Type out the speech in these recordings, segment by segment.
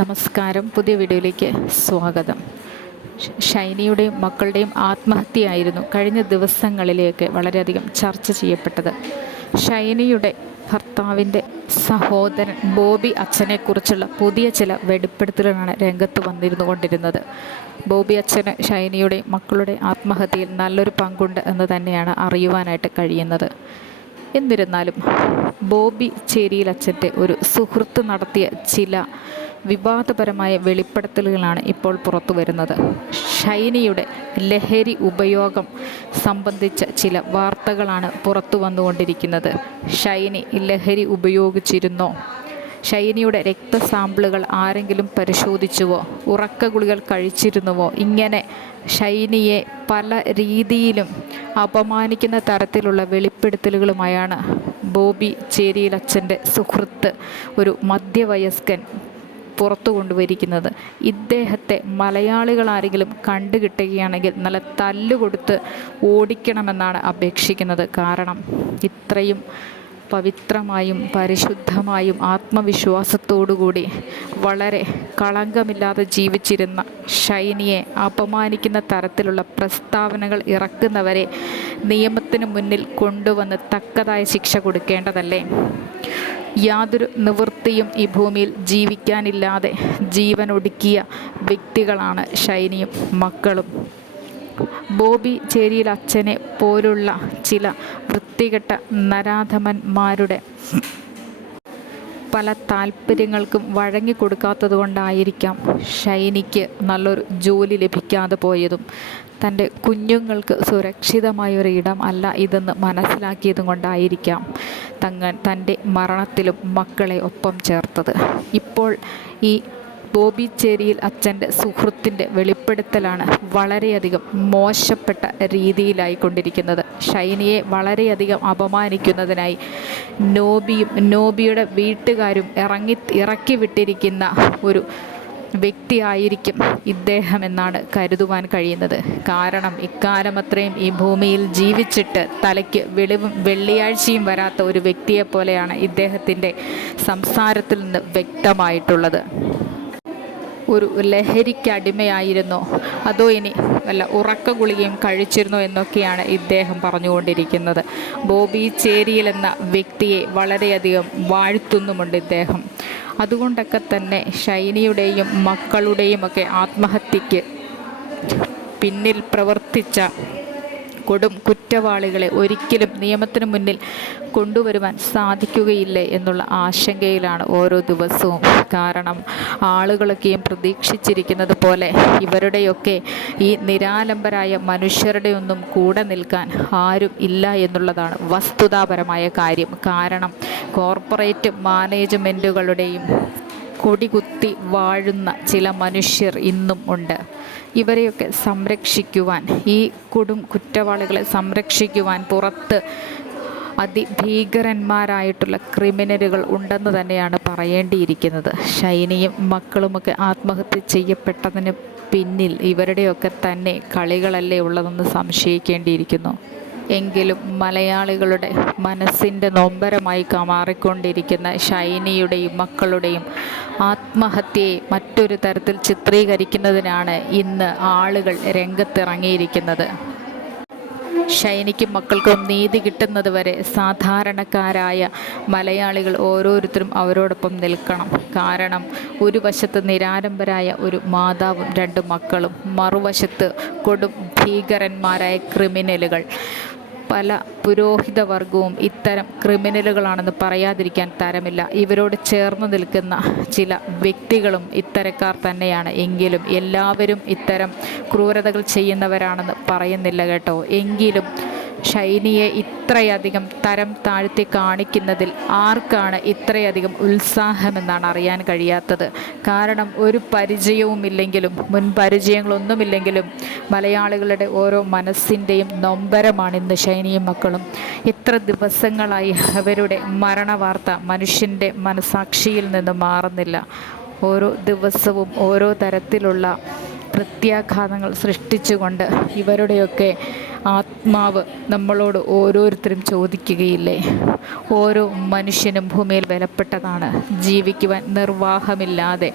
നമസ്കാരം. പുതിയ വീഡിയോയിലേക്ക് സ്വാഗതം. ഷൈനിയുടെയും മക്കളുടെയും ആത്മഹത്യയായിരുന്നു കഴിഞ്ഞ ദിവസങ്ങളിലേക്ക് വളരെയധികം ചർച്ച ചെയ്യപ്പെട്ടത്. ഷൈനിയുടെ ഭർത്താവിന്റെ സഹോദരൻ ബോബി അച്ഛനെക്കുറിച്ചുള്ള പുതിയ ചില വെളിപ്പെടുത്തലുകളാണ് രംഗത്ത് വന്നിരുന്നു കൊണ്ടിരുന്നത് ബോബി അച്ഛന് ഷൈനിയുടെയും മക്കളുടെ ആത്മഹത്യയിൽ നല്ലൊരു പങ്കുണ്ട് എന്ന് തന്നെയാണ് അറിയുവാനായിട്ട് കഴിയുന്നത്. എന്നിരുന്നാലും ബോബി ചേരിയിൽ അച്ഛന്റെ ഒരു സുഹൃത്ത് നടത്തിയ ചില വിവാദപരമായ വെളിപ്പെടുത്തലുകളാണ് ഇപ്പോൾ പുറത്തു വരുന്നത്. ഷൈനിയുടെ ലഹരി ഉപയോഗം സംബന്ധിച്ച ചില വാർത്തകളാണ് പുറത്തു വന്നുകൊണ്ടിരിക്കുന്നത്. ഷൈനി ലഹരി ഉപയോഗിച്ചിരുന്നോ? ഷൈനിയുടെ രക്തസാമ്പിളുകൾ ആരെങ്കിലും പരിശോധിച്ചുവോ? ഉറക്ക ഗുളികൾ കഴിച്ചിരുന്നുവോ? ഇങ്ങനെ ഷൈനിയെ പല രീതിയിലും അപമാനിക്കുന്ന തരത്തിലുള്ള വെളിപ്പെടുത്തലുകളുമായാണ് ബോബി ചേരിയിലച്ഛന്റെ സുഹൃത്ത് ഒരു മധ്യവയസ്കൻ പുറത്തു കൊണ്ടുവരിക്കുന്നത്. ഇദ്ദേഹത്തെ മലയാളികൾ ആരെങ്കിലും കണ്ടു കിട്ടുകയാണെങ്കിൽ നല്ല തല്ലുകൊടുത്ത് ഓടിക്കണമെന്നാണ് അപേക്ഷിക്കുന്നത്. കാരണം ഇത്രയും പവിത്രമായും പരിശുദ്ധമായും ആത്മവിശ്വാസത്തോടുകൂടി വളരെ കളങ്കമില്ലാതെ ജീവിച്ചിരുന്ന ഷൈനിയെ അപമാനിക്കുന്ന തരത്തിലുള്ള പ്രസ്താവനകൾ ഇറക്കുന്നവരെ നിയമത്തിന് മുന്നിൽ കൊണ്ടുവന്ന് തക്കതായ ശിക്ഷ കൊടുക്കേണ്ടതല്ലേ? യാതൊരു നിവൃത്തിയും ഈ ഭൂമിയിൽ ജീവിക്കാനില്ലാതെ ജീവനൊടുക്കിയ വ്യക്തികളാണ് ഷൈനിയും മക്കളും. ബോബി ചേരിയിൽ അച്ഛനെ പോലുള്ള ചില വൃത്തികെട്ട നരാധമന്മാരുടെ പല താല്പര്യങ്ങൾക്കും വഴങ്ങിക്കൊടുക്കാത്തത് കൊണ്ടായിരിക്കാം ഷൈനിക്ക് നല്ലൊരു ജോലി ലഭിക്കാതെ പോയതും. തന്റെ കുഞ്ഞുങ്ങൾക്ക് സുരക്ഷിതമായ ഒരു ഇടം അല്ല ഇതെന്ന് മനസ്സിലാക്കിയതും കൊണ്ടായിരിക്കാം. തങ്ങൻ തന്റെ മരണത്തിലും മക്കളെ ഒപ്പം ചേർത്തത്. ഇപ്പോൾ ഈ ബോബിച്ചേരിയിൽ അച്ഛന്റെ സുഹൃത്തിന്റെ വെളിപ്പെടുത്തലാണ് വളരെയധികം മോശപ്പെട്ട രീതിയിലായിക്കൊണ്ടിരിക്കുന്നത്. ഷൈനിയെ വളരെയധികം അപമാനിക്കുന്നതിനായി നോബിയും നോബിയുടെ വീട്ടുകാരും ഇറങ്ങി ഇറക്കി വിട്ടിരിക്കുന്ന ഒരു വ്യക്തിയായിരിക്കും ഇദ്ദേഹം എന്നാണ് കരുതുവാൻ കഴിയുന്നത്. കാരണം ഇക്കാലം അത്രയും ഈ ഭൂമിയിൽ ജീവിച്ചിട്ട് തലയ്ക്ക് വെളിവും വെള്ളിയാഴ്ചയും വരാത്ത ഒരു വ്യക്തിയെ പോലെയാണ് ഇദ്ദേഹത്തിന്റെ സംസാരത്തിൽ നിന്ന് വ്യക്തമായിട്ടുള്ളത്. ഒരു ലഹരിക്ക് അടിമയായിരുന്നോ. അതോ ഇനി വല്ല ഉറക്ക ഗുളികയും കഴിച്ചിരുന്നോ എന്നൊക്കെയാണ് ഇദ്ദേഹം പറഞ്ഞുകൊണ്ടിരിക്കുന്നത്. ബോബി ചേരിയിൽ എന്ന വ്യക്തിയെ വളരെയധികം വാഴ്ത്തുന്നുമുണ്ട് ഇദ്ദേഹം. അതുകൊണ്ടൊക്കെ തന്നെ ഷൈനിയുടെയും മക്കളുടെയും ഒക്കെ ആത്മഹത്യക്ക് പിന്നിൽ പ്രവർത്തിച്ച കൊടും കുറ്റവാളികളെ ഒരിക്കലും നിയമത്തിന് മുന്നിൽ കൊണ്ടുവരുവാൻ സാധിക്കുകയില്ല എന്നുള്ള ആശങ്കയിലാണ് ഓരോ ദിവസവും. കാരണം ആളുകളൊക്കെയും പ്രതീക്ഷിച്ചിരിക്കുന്നത് പോലെ ഇവരുടെയൊക്കെ ഈ നിരാലംബരായ മനുഷ്യരുടെ ഒന്നും കൂടെ നിൽക്കാൻ ആരും ഇല്ല എന്നുള്ളതാണ് വസ്തുതാപരമായ കാര്യം. കാരണം കോർപ്പറേറ്റ് മാനേജ്മെന്റുകളുടെയും കൊടികുത്തി വാഴുന്ന ചില മനുഷ്യർ ഇന്നും ഉണ്ട്. ഇവരെയൊക്കെ സംരക്ഷിക്കുവാൻ ഈ കൊടും കുറ്റവാളികളെ സംരക്ഷിക്കുവാൻ പുറത്ത് അതിഭീകരന്മാരായിട്ടുള്ള ക്രിമിനലുകൾ ഉണ്ടെന്ന് തന്നെയാണ് പറയേണ്ടിയിരിക്കുന്നത്. ഷൈനിയും മക്കളുമൊക്കെ ആത്മഹത്യ ചെയ്യപ്പെട്ടതിന് പിന്നിൽ ഇവരുടെയൊക്കെ തന്നെ കളികളല്ലേ ഉള്ളതെന്ന് സംശയിക്കേണ്ടിയിരിക്കുന്നു. എങ്കിലും മലയാളികളുടെ മനസ്സിന്റെ നൊമ്പരമായി മാറിക്കൊണ്ടിരിക്കുന്ന ഷൈനിയുടെയും മക്കളുടെയും ആത്മഹത്യയെ മറ്റൊരു തരത്തിൽ ചിത്രീകരിക്കുന്നതിനാണ് ഇന്ന് ആളുകൾ രംഗത്തിറങ്ങിയിരിക്കുന്നത്. ഷൈനിക്കും മക്കൾക്കും നീതി കിട്ടുന്നത് വരെ സാധാരണക്കാരായ മലയാളികൾ ഓരോരുത്തരും അവരോടൊപ്പം നിൽക്കണം. കാരണം ഒരു വശത്ത് നിരാരംഭരായ ഒരു മാതാവും രണ്ട് മക്കളും മറുവശത്ത് കൊടും ഭീകരന്മാരായ ക്രിമിനലുകൾ. പല പുരോഹിത വർഗവും ഇത്തരം ക്രിമിനലുകളാണെന്ന് പറയാതിരിക്കാൻ തരമില്ല. ഇവരോട് ചേർന്ന് നിൽക്കുന്ന ചില വ്യക്തികളും ഇത്തരക്കാർ തന്നെയാണ്. എങ്കിലും എല്ലാവരും ഇത്തരം ക്രൂരതകൾ ചെയ്യുന്നവരാണെന്ന് പറയുന്നില്ല കേട്ടോ. എങ്കിലും ഷൈനിയെ ഇത്രയധികം തരം താഴ്ത്തി കാണിക്കുന്നതിൽ ആർക്കാണ് ഇത്രയധികം ഉത്സാഹമെന്നാണ് അറിയാൻ കഴിയാത്തത്. കാരണം ഒരു പരിചയവുമില്ലെങ്കിലും മുൻ പരിചയങ്ങളൊന്നുമില്ലെങ്കിലും മലയാളികളുടെ ഓരോ മനസ്സിന്റെയും നൊമ്പരമാണ് ഇന്ന് ഷൈനിയും മക്കളും. ഇത്ര ദിവസങ്ങളായി അവരുടെ മരണവാർത്ത മനുഷ്യന്റെ മനസാക്ഷിയിൽ നിന്ന് മാറുന്നില്ല. ഓരോ ദിവസവും ഓരോ തരത്തിലുള്ള പ്രത്യാഘാതങ്ങൾ സൃഷ്ടിച്ചുകൊണ്ട് ഇവരുടെയൊക്കെ ആത്മാവ് നമ്മളോട് ഓരോരുത്തരും ചോദിക്കുകയില്ലേ? ഓരോ മനുഷ്യനും ഭൂമിയിൽ വിലപ്പെട്ടതാണ് ജീവിക്കുവാൻ നിർവാഹമില്ലാതെ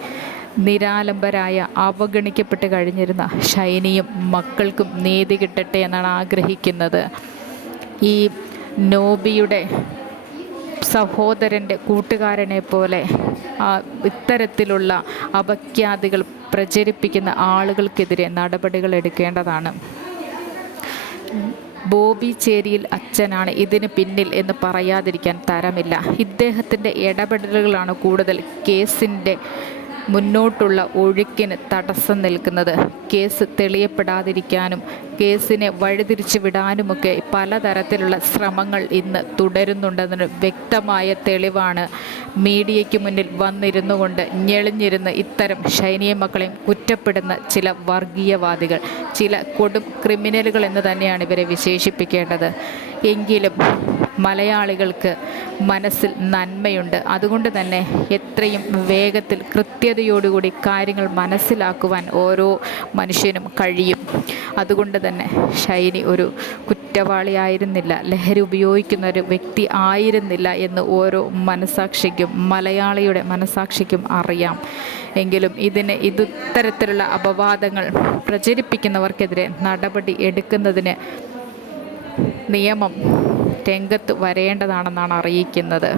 നിരാലംബരായ അവഗണിക്കപ്പെട്ട് കഴിഞ്ഞിരുന്ന ഷൈനിയും മക്കൾക്കും നീതി കിട്ടട്ടെ എന്നാണ് ആഗ്രഹിക്കുന്നത്. ഈ നോബിയുടെ സഹോദരന്റെ കൂട്ടുകാരനെ പോലെ ഇത്തരത്തിലുള്ള അപഖ്യാതികൾ പ്രചരിപ്പിക്കുന്ന ആളുകൾക്കെതിരെ നടപടികൾ എടുക്കേണ്ടതാണ്. ബോബി ചേരിയിൽ അച്ഛനാണ് ഇതിന് പിന്നിൽ എന്ന് പറയാതിരിക്കാൻ തരമില്ല. ഇദ്ദേഹത്തിന്റെ ഇടപെടലുകളാണ് കൂടുതൽ കേസിന്റെ മുന്നോട്ടുള്ള ഒഴുക്കിന് തടസ്സം നിൽക്കുന്നത്. കേസ് തെളിയപ്പെടാതിരിക്കാനും കേസിനെ വഴിതിരിച്ചു വിടാനുമൊക്കെ പലതരത്തിലുള്ള ശ്രമങ്ങൾ ഇന്ന് തുടരുന്നുണ്ടെന്നൊരു വ്യക്തമായ തെളിവാണ് മീഡിയയ്ക്ക് മുന്നിൽ വന്നിരുന്നു കൊണ്ട് ഞെളിഞ്ഞിരുന്ന് ഇത്തരം ശൈനീയ മക്കളെയും കുറ്റപ്പെടുന്ന ചില വർഗീയവാദികൾ ചില കൊടും ക്രിമിനലുകൾ എന്ന് തന്നെയാണ് ഇവരെ വിശേഷിപ്പിക്കേണ്ടത്. എങ്കിലും മലയാളികൾക്ക് മനസ്സിൽ നന്മയുണ്ട്. അതുകൊണ്ട് തന്നെ എത്രയും വേഗത്തിൽ കൃത്യതയോടുകൂടി കാര്യങ്ങൾ മനസ്സിലാക്കുവാൻ ഓരോ മനുഷ്യനും കഴിയും. അതുകൊണ്ട് തന്നെ ഷൈനി ഒരു കുറ്റവാളിയായിരുന്നില്ല ലഹരി ഉപയോഗിക്കുന്ന ഒരു വ്യക്തി ആയിരുന്നില്ല എന്ന് ഓരോ മനസാക്ഷിക്കും മലയാളിയുടെ മനസാക്ഷിക്കും അറിയാം. എങ്കിലും ഇതിന് ഇതുത്തരത്തിലുള്ള അപവാദങ്ങൾ പ്രചരിപ്പിക്കുന്നവർക്കെതിരെ നടപടി എടുക്കുന്നതിന് നിയമം രംഗത്ത് വരേണ്ടതാണെന്നാണ് അറിയിക്കുന്നത്.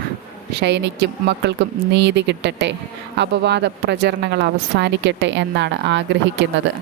ഷൈനിക്കും മക്കൾക്കും നീതി കിട്ടട്ടെ. അപവാദ പ്രചരണങ്ങൾ അവസാനിക്കട്ടെ എന്നാണ് ആഗ്രഹിക്കുന്നത്.